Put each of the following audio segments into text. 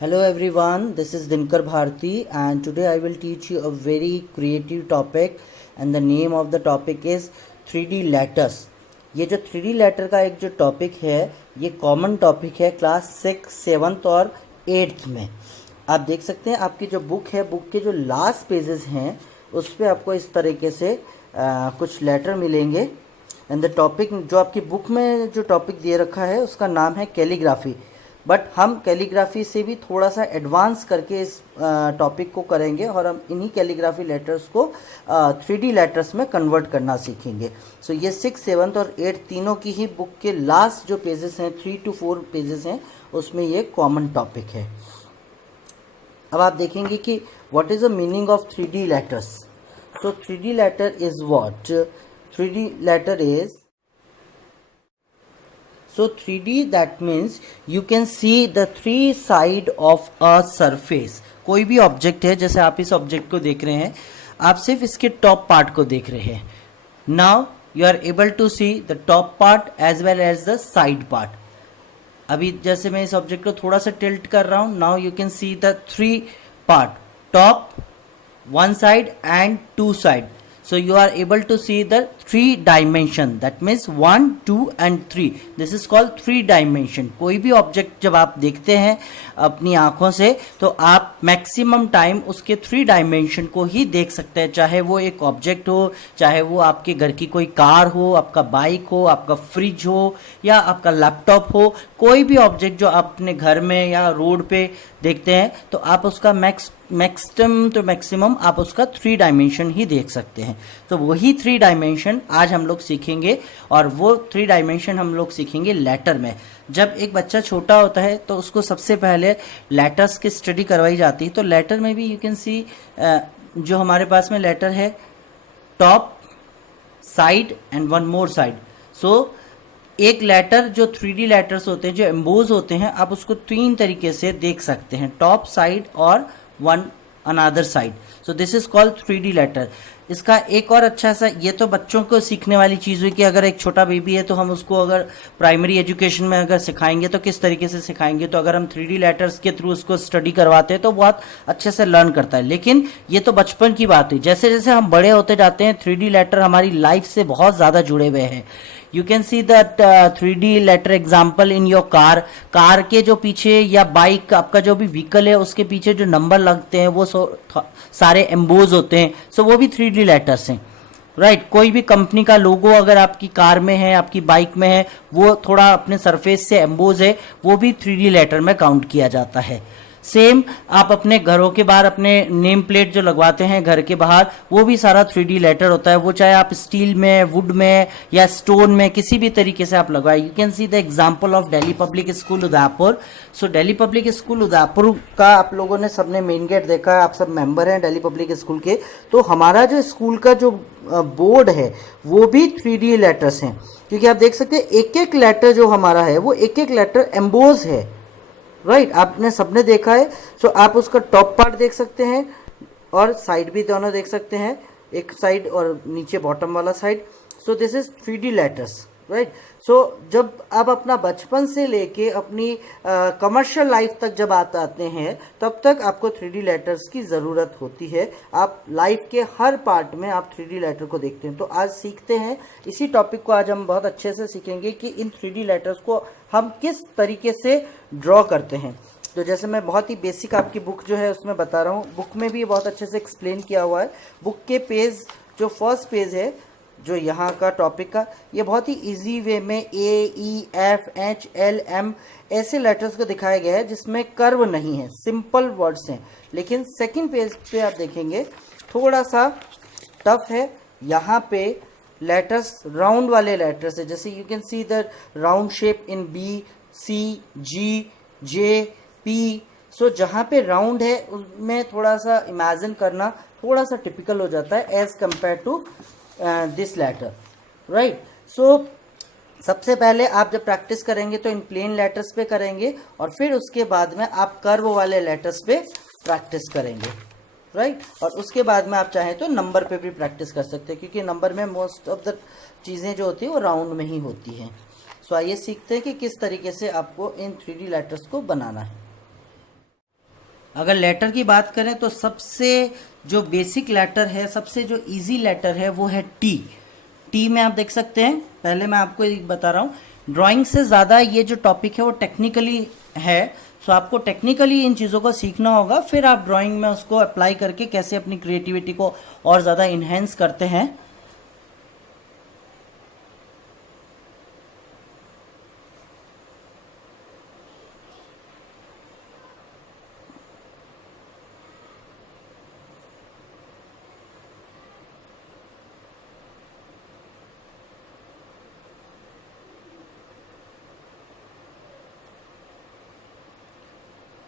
Hello everyone, this is Dinkar Bharti and today I will teach you a very creative topic and the name of the topic is 3D letters. ये जो 3D letter का एक जो topic है ये common topic है class 6, 7th और 8th में। आप देख सकते हैं आपकी जो बुक है, बुक के जो लास्ट पेजेस हैं उस पर आपको इस तरीके से कुछ लेटर मिलेंगे एंड द टॉपिक जो आपकी बुक में जो टॉपिक दे रखा है उसका नाम है कैलीग्राफी। बट हम कैलीग्राफी से भी थोड़ा सा एडवांस करके इस टॉपिक को करेंगे और हम इन्हीं कैलीग्राफी लेटर्स को 3D लेटर्स में कन्वर्ट करना सीखेंगे। सो ये 6, 7th और 8th तीनों की ही बुक के लास्ट जो पेजेस हैं 3 to 4 पेजेस हैं उसमें ये कॉमन टॉपिक है। अब आप देखेंगे कि what is the meaning of 3D letters. So 3D letter is what? 3D letter is So 3D that means you can see the three side of a surface। कोई भी ऑब्जेक्ट है, जैसे आप इस ऑब्जेक्ट को देख रहे हैं, आप सिर्फ इसके टॉप पार्ट को देख रहे हैं। Now you are able to see the top part as well as the side part. अभी जैसे मैं इस ऑब्जेक्ट को थोड़ा सा टिल्ट कर रहा हूं, now you can see the three part, top, one side and two side। So you are able to see the 3 dimension, that means 1, 2 and 3। This is called 3 dimension। कोई भी ऑब्जेक्ट जब आप देखते हैं अपनी आंखों से तो आप मैक्सिमम टाइम उसके 3 डायमेंशन को ही देख सकते हैं, चाहे वो एक ऑब्जेक्ट हो, चाहे वो आपके घर की कोई कार हो, आपका बाइक हो, आपका फ्रिज हो या आपका लैपटॉप हो। कोई भी ऑब्जेक्ट जो आप अपने घर में या रोड पे देखते हैं तो आप उसका मैक्सिमम आप उसका 3 डायमेंशन ही देख सकते हैं। तो वही 3 डायमेंशन आज हम लोग सीखेंगे और वो 3 डायमेंशन हम लोग सीखेंगे लेटर में। जब एक बच्चा छोटा होता है तो उसको सबसे पहले लेटर्स की स्टडी करवाई जाती है। तो लेटर में भी यू कैन सी जो हमारे पास में लेटर है, top, side and one more side. So एक लेटर जो 3D लेटर्स होते हैं, जो एम्बोज होते हैं, आप उसको 3 तरीके से देख सकते हैं, टॉप, साइड और one another side. So this is called 3D letter. इसका एक और अच्छा सा, ये तो बच्चों को सीखने वाली चीज़ हुई कि अगर एक छोटा बेबी है तो हम उसको अगर प्राइमरी एजुकेशन में अगर सिखाएंगे तो किस तरीके से सिखाएंगे, तो अगर हम 3D लेटर्स के थ्रू उसको स्टडी करवाते हैं तो बहुत अच्छे से लर्न करता है। लेकिन ये तो बचपन की बात हुई, जैसे जैसे हम बड़े होते जाते हैं 3D लेटर हमारी लाइफ से बहुत ज़्यादा जुड़े हुए हैं। You can see that 3D letter example in your car. Car के जो पीछे या बाइक, आपका जो भी व्हीकल है उसके पीछे जो नंबर लगते हैं वो सारे एम्बोज होते हैं। सो वो भी 3D लेटर्स हैं, राइट। कोई भी कंपनी का लोगो अगर आपकी कार में है, आपकी बाइक में है, वो थोड़ा अपने सरफेस से एम्बोज है, वो भी 3D लेटर में काउंट किया जाता है। सेम आप अपने घरों के बाहर अपने नेम प्लेट जो लगवाते हैं घर के बाहर, वो भी सारा 3D लेटर होता है। वो चाहे आप स्टील में, वुड में या स्टोन में, किसी भी तरीके से आप लगवाए। You can see the example of Delhi public school Udaipur. So Delhi public school Udaipur का आप लोगों ने सबने मेन गेट देखा है, आप सब मेंबर हैं दिल्ली पब्लिक स्कूल के। तो हमारा जो स्कूल का जो बोर्ड है वो भी 3D लेटर्स हैं, क्योंकि आप देख सकते हैं एक एक लेटर जो हमारा है वो एक एक लेटर एम्बोज है, राइट। आपने सबने देखा है। सो आप उसका टॉप पार्ट देख सकते हैं और साइड भी दोनों देख सकते हैं, एक साइड और नीचे बॉटम वाला side. So this is 3D letters, right. So जब आप अपना बचपन से लेके अपनी कमर्शियल लाइफ तक जब आते हैं तब तक आपको 3D लेटर्स की ज़रूरत होती है। आप लाइफ के हर पार्ट में आप 3D लेटर को देखते हैं। तो आज सीखते हैं इसी टॉपिक को, आज हम बहुत अच्छे से सीखेंगे कि इन 3D लेटर्स को हम किस तरीके से ड्रॉ करते हैं। तो जैसे मैं बहुत ही बेसिक आपकी बुक जो है उसमें बता रहा हूँ, बुक में भी बहुत अच्छे से एक्सप्लेन किया हुआ है। बुक के पेज जो फर्स्ट पेज है जो यहाँ का टॉपिक का, ये बहुत ही इजी वे में AEFHLM ऐसे लेटर्स को दिखाया गया है जिसमें कर्व नहीं है, सिंपल वर्ड्स हैं। लेकिन सेकंड पेज पे आप देखेंगे थोड़ा सा टफ है। यहाँ पे लेटर्स राउंड वाले लेटर्स है, जैसे you can see the round shape in BCGJP। सो जहाँ पे राउंड है उसमें थोड़ा सा इमेजिन करना थोड़ा सा टिपिकल हो जाता है as compare to this letter, right. So सबसे पहले आप जब प्रैक्टिस करेंगे तो इन प्लेन लेटर्स पे करेंगे और फिर उसके बाद में आप कर्व वाले लेटर्स पे प्रैक्टिस करेंगे, राइट। और उसके बाद में आप चाहें तो नंबर पे भी प्रैक्टिस कर सकते हैं, क्योंकि नंबर में मोस्ट ऑफ द चीज़ें जो होती है वो राउंड में ही होती हैं। सो आइए सीखते हैं कि किस तरीके से आपको इन 3D लेटर्स को बनाना है। अगर लेटर की बात करें तो सबसे जो बेसिक लेटर है, सबसे जो इजी लेटर है वो है टी। टी में आप देख सकते हैं, पहले मैं आपको एक बता रहा हूँ, ड्राइंग से ज़्यादा ये जो टॉपिक है वो टेक्निकली है। सो आपको टेक्निकली इन चीज़ों को सीखना होगा, फिर आप ड्राइंग में उसको अप्लाई करके कैसे अपनी क्रिएटिविटी को और ज़्यादा इन्हेंस करते हैं।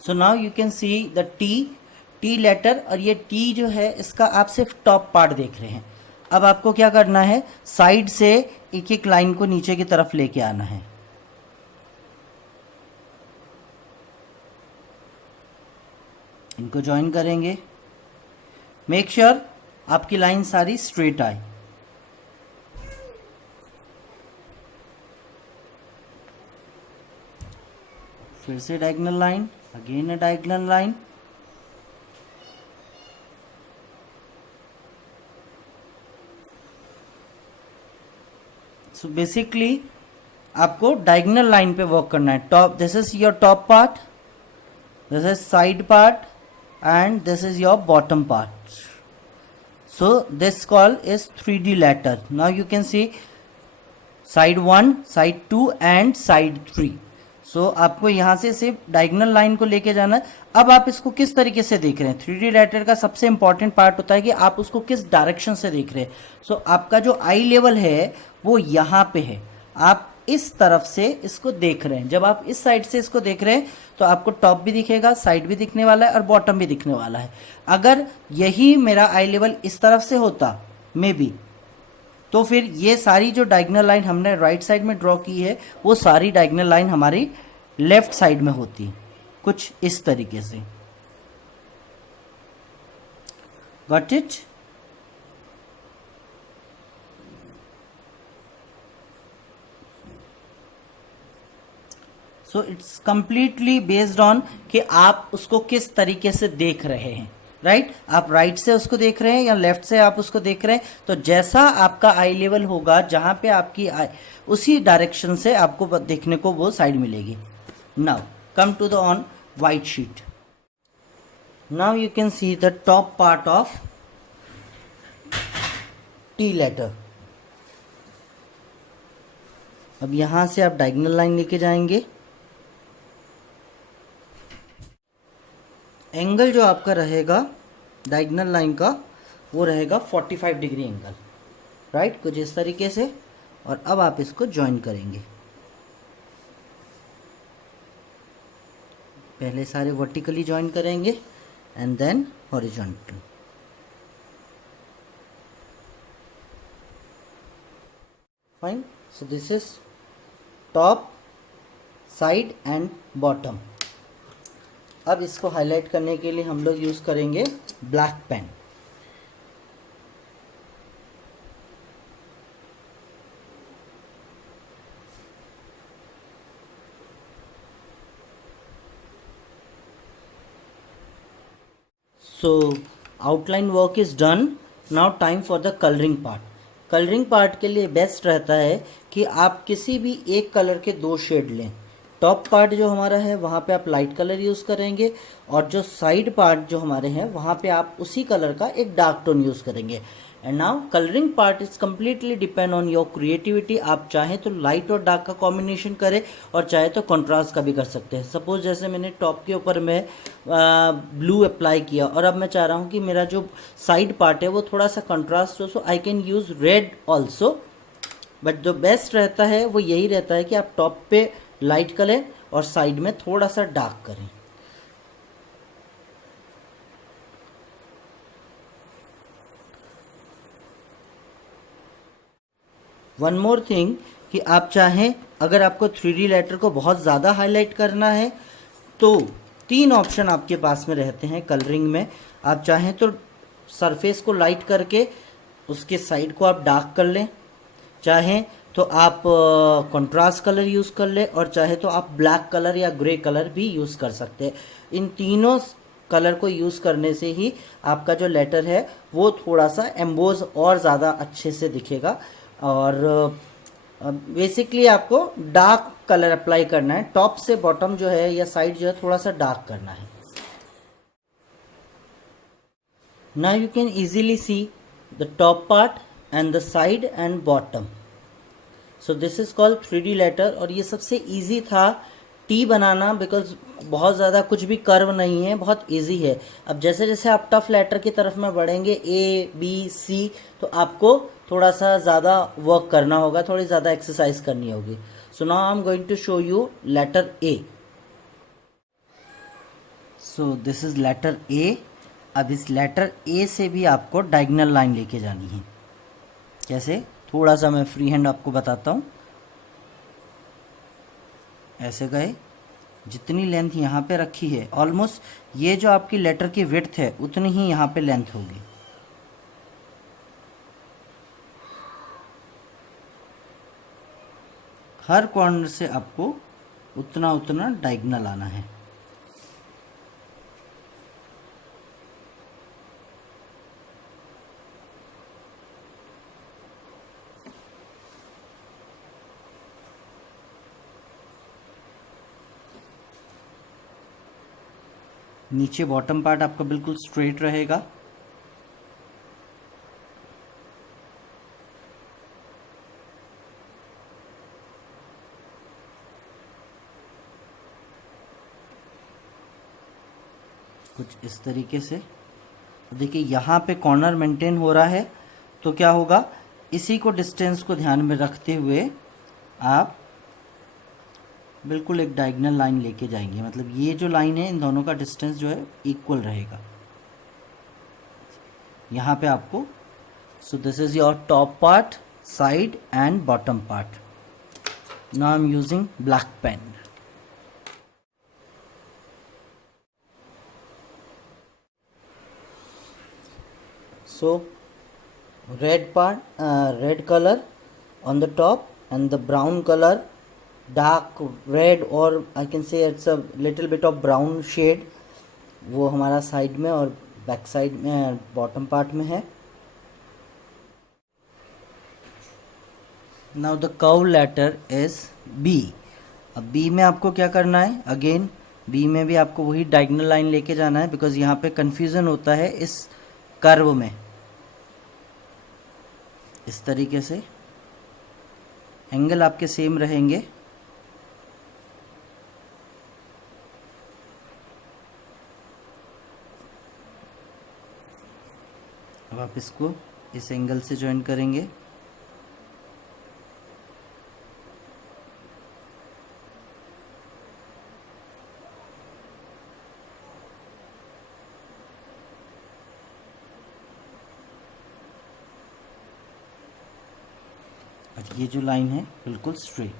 So now you can see the T letter, और ये टी जो है इसका आप सिर्फ टॉप पार्ट देख रहे हैं। अब आपको क्या करना है, साइड से एक एक लाइन को नीचे की तरफ लेके आना है। इनको ज्वाइन करेंगे, मेक श्योर आपकी लाइन सारी स्ट्रेट आए। फिर से diagonal line, again a diagonal line, so basically आपको डायगोनल लाइन पे वर्क करना है। Top, this is your top part, this is side part, and this is your bottom part. So this call is 3D letter. Now you can see side 1, side 2 and side 3. So आपको यहाँ से सिर्फ diagonal line को लेके जाना है। अब आप इसको किस तरीके से देख रहे हैं, 3D लेटर का सबसे इंपॉर्टेंट पार्ट होता है कि आप उसको किस डायरेक्शन से देख रहे हैं। सो आपका जो आई लेवल है वो यहाँ पे है, आप इस तरफ से इसको देख रहे हैं। जब आप इस साइड से इसको देख रहे हैं तो आपको टॉप भी दिखेगा, साइड भी दिखने वाला है और बॉटम भी दिखने वाला है। अगर यही मेरा आई लेवल इस तरफ से होता मे बी, तो फिर ये सारी जो डायगोनल लाइन हमने राइट साइड में ड्रॉ की है वो सारी डायगोनल लाइन हमारी लेफ्ट साइड में होती, कुछ इस तरीके से। Got it? So it's completely based on कि आप उसको किस तरीके से देख रहे हैं, राइट? आप राइट से उसको देख रहे हैं या लेफ्ट से आप उसको देख रहे हैं, तो जैसा आपका आई लेवल होगा, जहां पे आपकी आई, उसी डायरेक्शन से आपको देखने को वो साइड मिलेगी। Now come to the on white sheet. Now you can see the top part of T letter. अब यहां से आप डायगोनल लाइन लेके जाएंगे, एंगल जो आपका रहेगा डायगोनल लाइन का वो रहेगा 45 डिग्री एंगल, राइट? कुछ इस तरीके से। और अब आप इसको ज्वाइन करेंगे, पहले सारे वर्टिकली ज्वाइन करेंगे and then horizontal. Fine. So this is top, side and bottom. अब इसको हाईलाइट करने के लिए हम लोग यूज करेंगे black pen. So outline work is done, now time for the colouring part. Colouring part के लिए बेस्ट रहता है कि आप किसी भी एक कलर के 2 शेड लें। टॉप पार्ट जो हमारा है वहाँ पे आप लाइट कलर यूज़ करेंगे, और जो साइड पार्ट जो हमारे हैं वहाँ पे आप उसी कलर का एक डार्क टोन यूज़ करेंगे। And now colouring part is completely depend on your creativity. आप चाहें तो लाइट और डार्क का कॉम्बिनेशन करें, और चाहे तो कंट्रास्ट का भी कर सकते हैं। सपोज जैसे मैंने टॉप के ऊपर मैं ब्लू अप्लाई किया, और अब मैं चाह रहा हूँ कि मेरा जो साइड पार्ट है वो थोड़ा सा कंट्रास्ट हो, so I can use red also. But जो बेस्ट रहता है वो यही रहता है कि आप टॉप पे लाइट कलर और साइड में थोड़ा सा डार्क करें। वन मोर थिंग कि आप चाहें, अगर आपको 3D लेटर को बहुत ज़्यादा हाईलाइट करना है तो 3 ऑप्शन आपके पास में रहते हैं कलरिंग में। आप चाहें तो सरफेस को लाइट करके उसके साइड को आप डार्क कर लें, चाहें तो आप कंट्रास्ट कलर यूज़ कर ले, और चाहे तो आप ब्लैक कलर या ग्रे कलर भी यूज़ कर सकते हैं। इन तीनों कलर को यूज़ करने से ही आपका जो लेटर है वो थोड़ा सा एम्बोज और ज़्यादा अच्छे से दिखेगा। और बेसिकली आपको डार्क कलर अप्लाई करना है, टॉप से बॉटम जो है या साइड जो है थोड़ा सा डार्क करना है। Now you can easily see the top part and the side and bottom. So this is called 3D letter. और ये सबसे इजी था टी बनाना, बिकॉज बहुत ज़्यादा कुछ भी कर्व नहीं है, बहुत इजी है। अब जैसे जैसे आप टफ लेटर की तरफ में बढ़ेंगे A B C, तो आपको थोड़ा सा ज़्यादा वर्क करना होगा, थोड़ी ज़्यादा एक्सरसाइज करनी होगी। So now I am going to show you letter A। So this is letter A। अब इस लेटर A से भी आपको डायगोनल लाइन लेके जानी है। कैसे, थोड़ा सा मैं फ्री हैंड आपको बताता हूँ। ऐसे गए, जितनी लेंथ यहाँ पे रखी है ऑलमोस्ट ये जो आपकी लेटर की विड्थ है उतनी ही यहाँ पे लेंथ होगी। हर कॉर्नर से आपको उतना उतना डायगोनल आना है। नीचे बॉटम पार्ट आपका बिल्कुल स्ट्रेट रहेगा। कुछ इस तरीके से। देखिए यहाँ पे कॉर्नर मेंटेन हो रहा है, तो क्या होगा, इसी को डिस्टेंस को ध्यान में रखते हुए आप बिल्कुल एक डायगोनल लाइन लेके जाएंगे। मतलब ये जो लाइन है इन दोनों का डिस्टेंस जो है इक्वल रहेगा यहाँ पे आपको। So this is your top part, side and bottom part. Now I am using black pen. So red part, red color on the top and the brown color, dark red, or I can say it's a little bit of brown shade, वो हमारा side में और back side में bottom part में है। Now the curve letter is B। अब B में आपको क्या करना है, अगेन B में भी आपको वही डायगोनल लाइन लेके जाना है, बिकॉज यहाँ पे कंफ्यूजन होता है इस कर्व में। इस तरीके से एंगल आपके सेम रहेंगे। अब आप इसको इस एंगल से ज्वाइन करेंगे। और ये जो लाइन है बिल्कुल स्ट्रेट।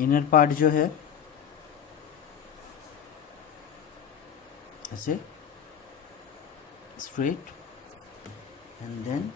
इनर पार्ट जो है ऐसे straight and then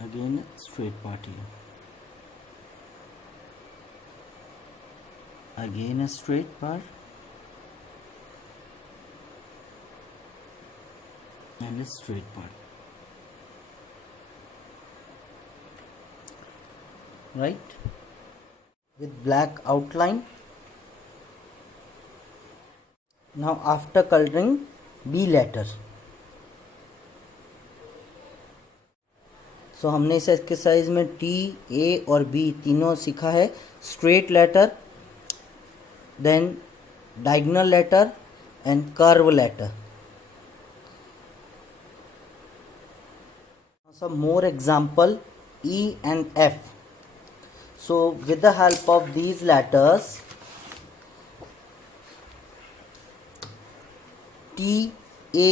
again straight part here, again a straight part and a straight part, right, with black outline. Now after coloring B letter, सो हमने इस एक्सरसाइज में T, A और B तीनों सीखा है। Straight letter, then diagonal letter and curve letter. Some more example, E and F. So with the help of these letters, T, A,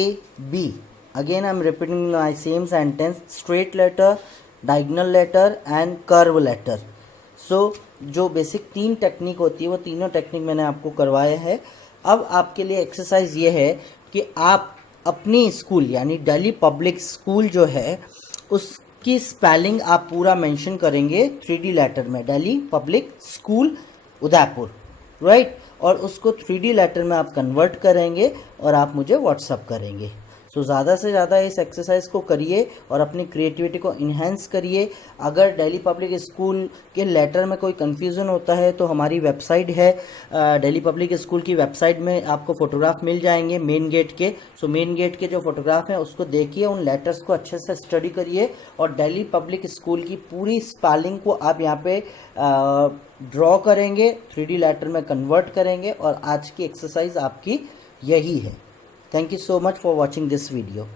B, again I am repeating my same sentence, straight letter, diagonal letter and curve letter. So जो basic तीन technique होती है वो तीनों technique मैंने आपको करवाए हैं। अब आपके लिए एक्सरसाइज ये है कि आप अपनी स्कूल यानी दिल्ली पब्लिक स्कूल जो है की स्पेलिंग आप पूरा मेंशन करेंगे 3D लेटर में, Delhi public school Udaipur, right. और उसको 3D लेटर में आप कन्वर्ट करेंगे और आप मुझे व्हाट्सअप करेंगे। सो ज़्यादा से ज़्यादा इस एक्सरसाइज को करिए और अपनी क्रिएटिविटी को इन्हेंस करिए। अगर दिल्ली पब्लिक स्कूल के लेटर में कोई कन्फ्यूज़न होता है तो हमारी वेबसाइट है, दिल्ली पब्लिक स्कूल की वेबसाइट में आपको फ़ोटोग्राफ मिल जाएंगे मेन गेट के। सो मेन गेट के जो फोटोग्राफ हैं उसको देखिए, उन लेटर्स को अच्छे से स्टडी करिए और दिल्ली पब्लिक स्कूल की पूरी स्पेलिंग को आप यहाँ पे ड्रॉ करेंगे, 3D लेटर में कन्वर्ट करेंगे और आज की एक्सरसाइज आपकी यही है। Thank you so much for watching this video.